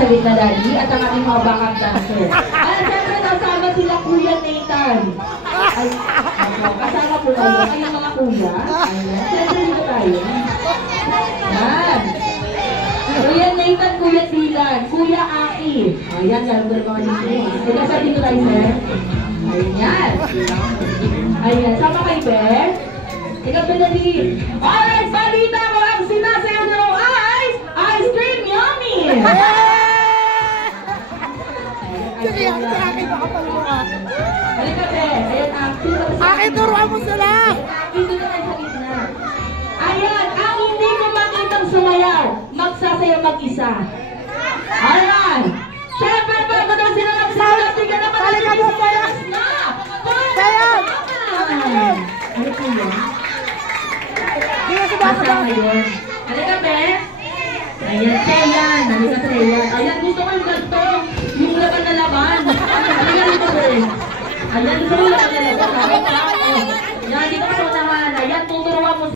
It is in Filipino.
sa gitna, Daddy, at ang ating mga backup dancer. At siyempre, kasama sila Kuya Nathan. Ay, kasama po kayo, kayong mga kuya. Ayan, siyempre dito tayo. Yan. Kuya Nathan, Kuya Dylan, Kuya Aki. Ayan, lalo ko na mga dito. Ito sa dito tayo, sir. Ayan. Ayan, sama kay Beth. Ikaw ba, Daddy? Alright, balita ko ang sinasayaw nyo ice cream yummy! Sige, ang akin makapalunga. Halika, Beth. Ayan, akin, turuan mo sila! Dito na tayo sa gitna. Ayan, ang hindi ko makitang sumayaw, magsasayaw mag-isa. Alright! Siyempre, bago daw sila magsasayaw, sige na matalinis na! Sayaw! Ano po yun? Hindi na sumasama. Halika, Beth. Ayan, Cheyan. Halika, Cheyan. Ayan, gusto ko yung ganito. Yung laban na laban. Halika dito, Beth. Ayan, gusto ko yung laban na laban.